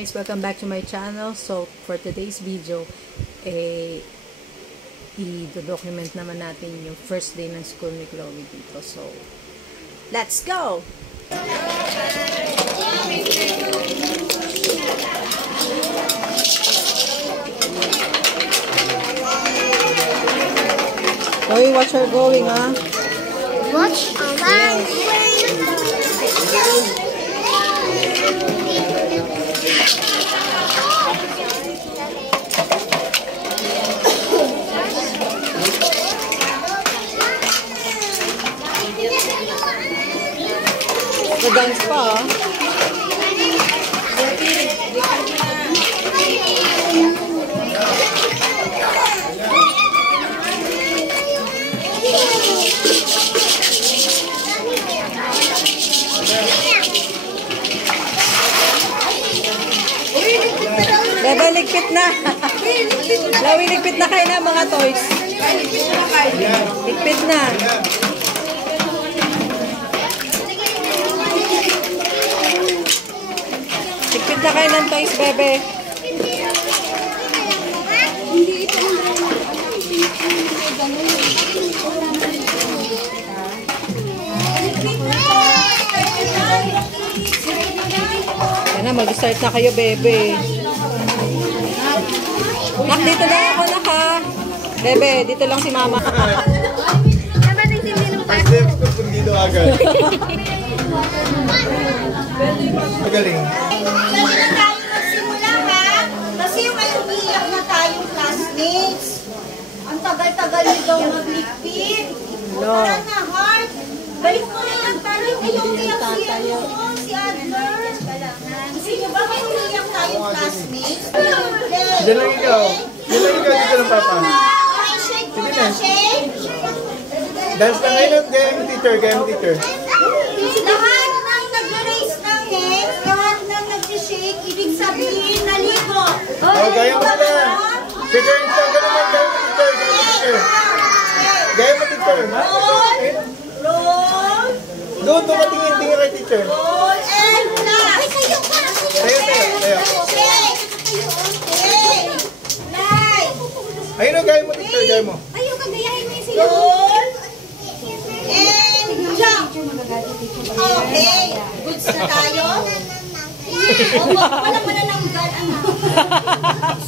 guys, welcome back to my channel. So for today's video, i-document naman natin yung first day ng school ni Chloe dito. So let's go! Chloe, watch her going, ha? Watch? Nag-dance pa, ha? Bebe, ligpit na. Lawi, ligpit na kayo na mga toys. Ligpit na. Ligpit na kayo ng toys, bebe. Yan na, mag-start na kayo, bebe. Nak, dito lang ako, nak, ha? Bebe, dito lang si mama. First day of school, kung dito agad. Magaling. Dali na tayo magsimula, ha? Kasi yung umiiyak na tayong classmates. Ang tagal-tagal niyo daw maglikpit. Tara na, heart. Balik mo na lang tayo. Ayaw umiyak si Adler. Gusto niyo ba may umiiyak tayong classmates? Diyan lang ikaw. Diyan lang ikaw, dito ng papa. Okay, shake mo na, shake. Dance na ngayon, gaya mo teacher, gaya mo teacher. Lahat ng nag-raise ng hands, lahat ng nag-shake, ibig sabihin naligo. Oh, gaya mo na. Teacher, ito, gaya mo teacher, gaya mo teacher. Gaya mo teacher. Roll. Doon, tingin kay teacher. Roll and flash. Tayo. Shake. Shake. Light. Ayun o, gaya mo teacher, gaya mo. Ayaw, kagayahin mo yung sila. Roll. And jump. Okay. Goods na tayo. Wala mo na ng gun, anak.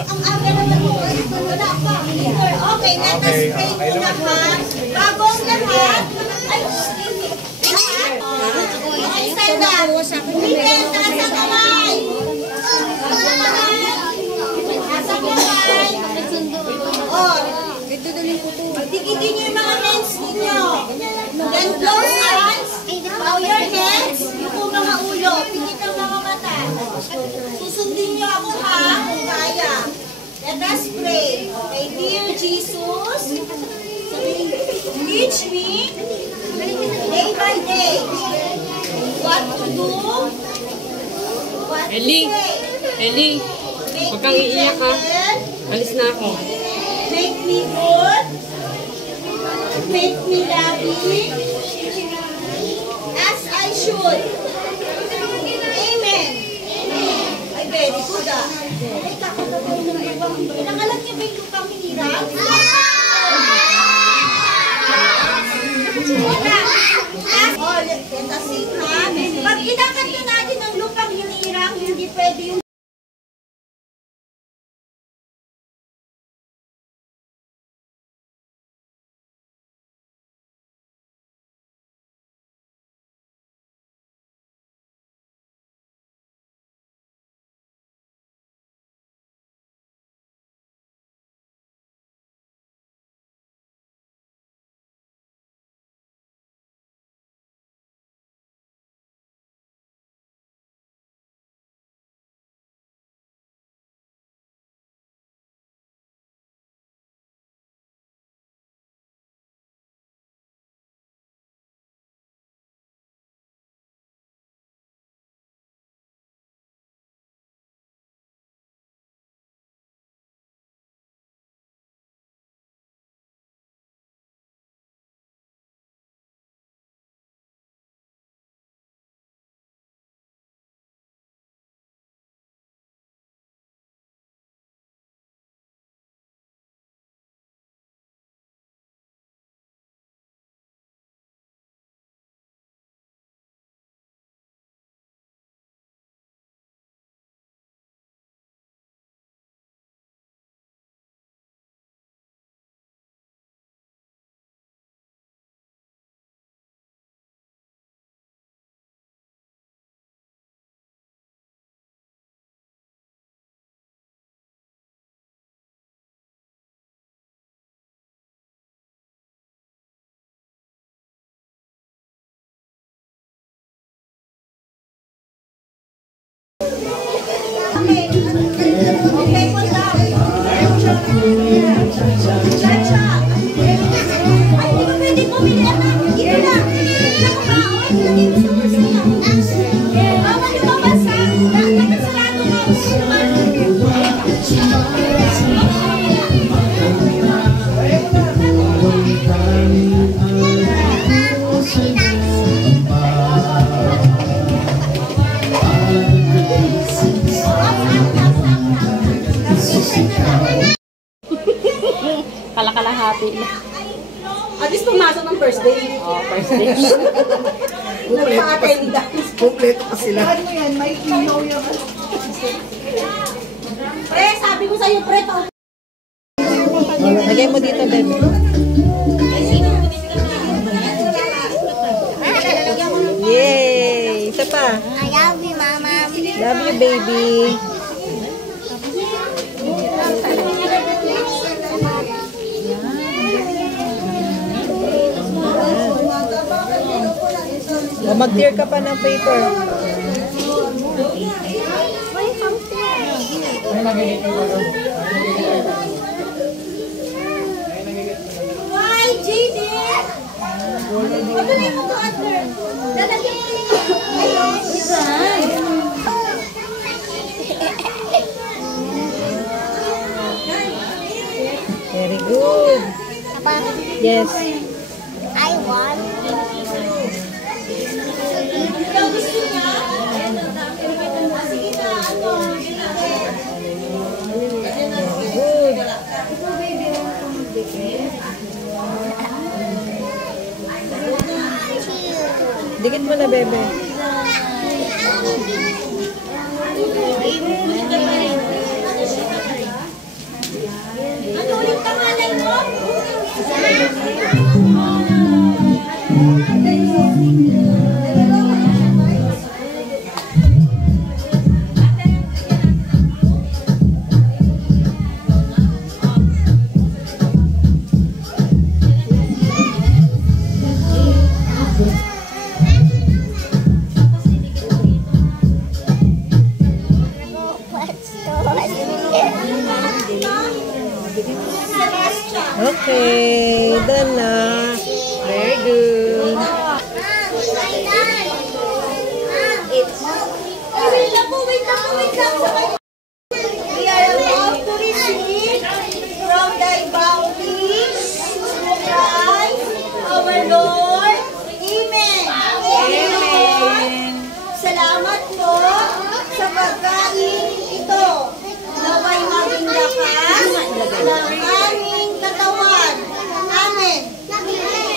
Ang aga naman mo. Wala pa. Okay, let us pray muna, ha? Bagong lahat. Ay, lahat. Okay, stand up. Miguel, taas ang kamay. Taas ang kamay. Oh, dikitin niyo yung mga hands ninyo. Then close eyes. Bow your heads. Yuko mga ulo. Pikit ang mga mata. Susundin niyo ako, ha? Kung kaya. Let us pray. Okay, dear Jesus, teach me day by day what to do, what to say. Ellie, huwag kang iiyak, ha? Alis na ako. Make me good. Make me loving. As I should. Amen. Ay, very good, ah. Ay, takot ako ng ibang. Nakalat niyo ba yung lupang hinirang? Oh, let us sing, ha? Pag kinakanto natin ang lupang hinirang, hindi pwede yung pumasok ng first day. Oh, first day. Kompleto pa sila. Pre, sabi ko sa'yo, pre, Lagay mo dito, baby. Yay! Isa pa. I love you, Mama. Love you, baby. O, mag-tear ka pa ng paper. Why, JD? Patuloy mo to, Arthur. Lalagyan mo rin Very good. Papa, Yes. I want. Ikaw gusto niya? Sige na, ano? Good. Dikit mo na, bebe. Ano ulit pangalan mo? Okay, done na. Very good. Wait lang po. We are about to receive from thy bounty, Christ, our Lord. Amen. Amen. Salamat po sa pagkain ito. Naway maging lakas ng aming katawan. Amen. Amen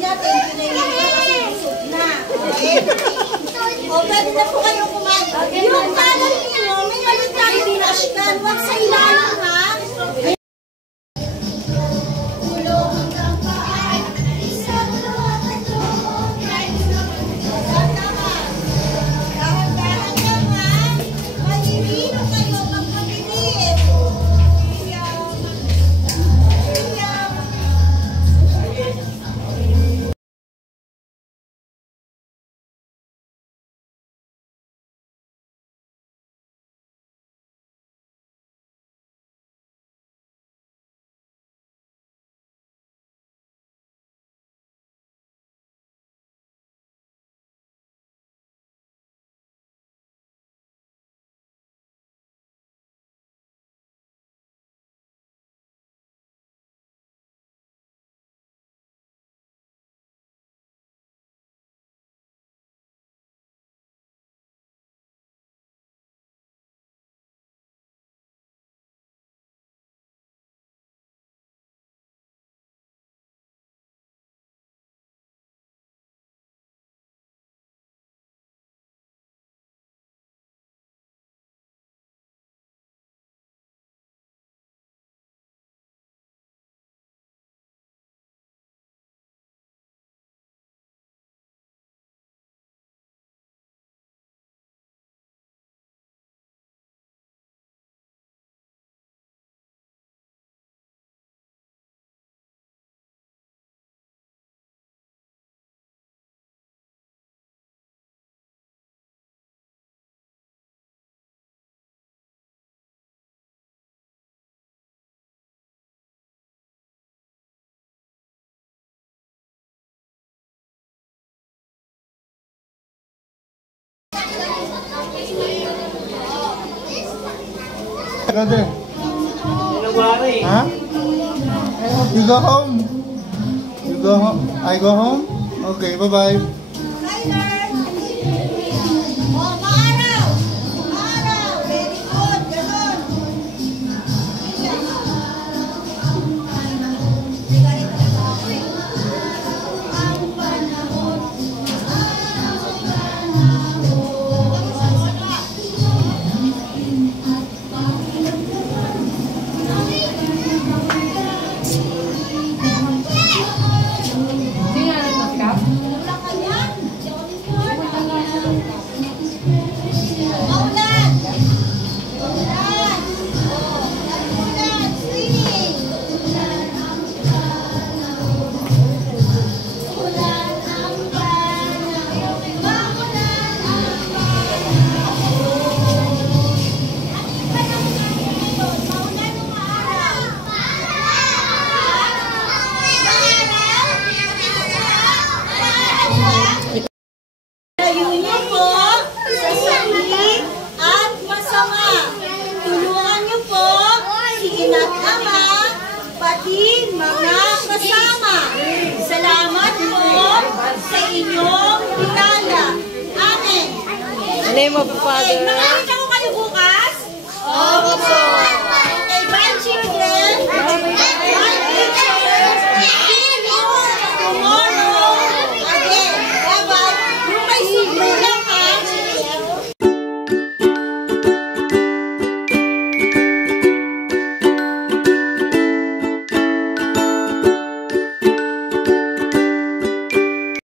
na. Thank you na yun. Kasi busog na. Okay? O, pwede na po kayong kumain. Yung kalan niyo, may maliit tayong flashcan. Huwag sa ilalim, ha? Tulong hanggang paan. Isang luwat at loob. Dahan-dahan. Dahan-dahan lang, ha? Manihino kayo ng pagbibiit. Iyaw. Iyaw. Brother. Huh? You go home. You go home. I go home. Okay, bye-bye. Oh, maaraw! Maaraw! Very good! Ganon! May ganito na ako eh. sa inyong pitala. Amen. In the name of the Father. Makikita ko kayo bukas? Opo.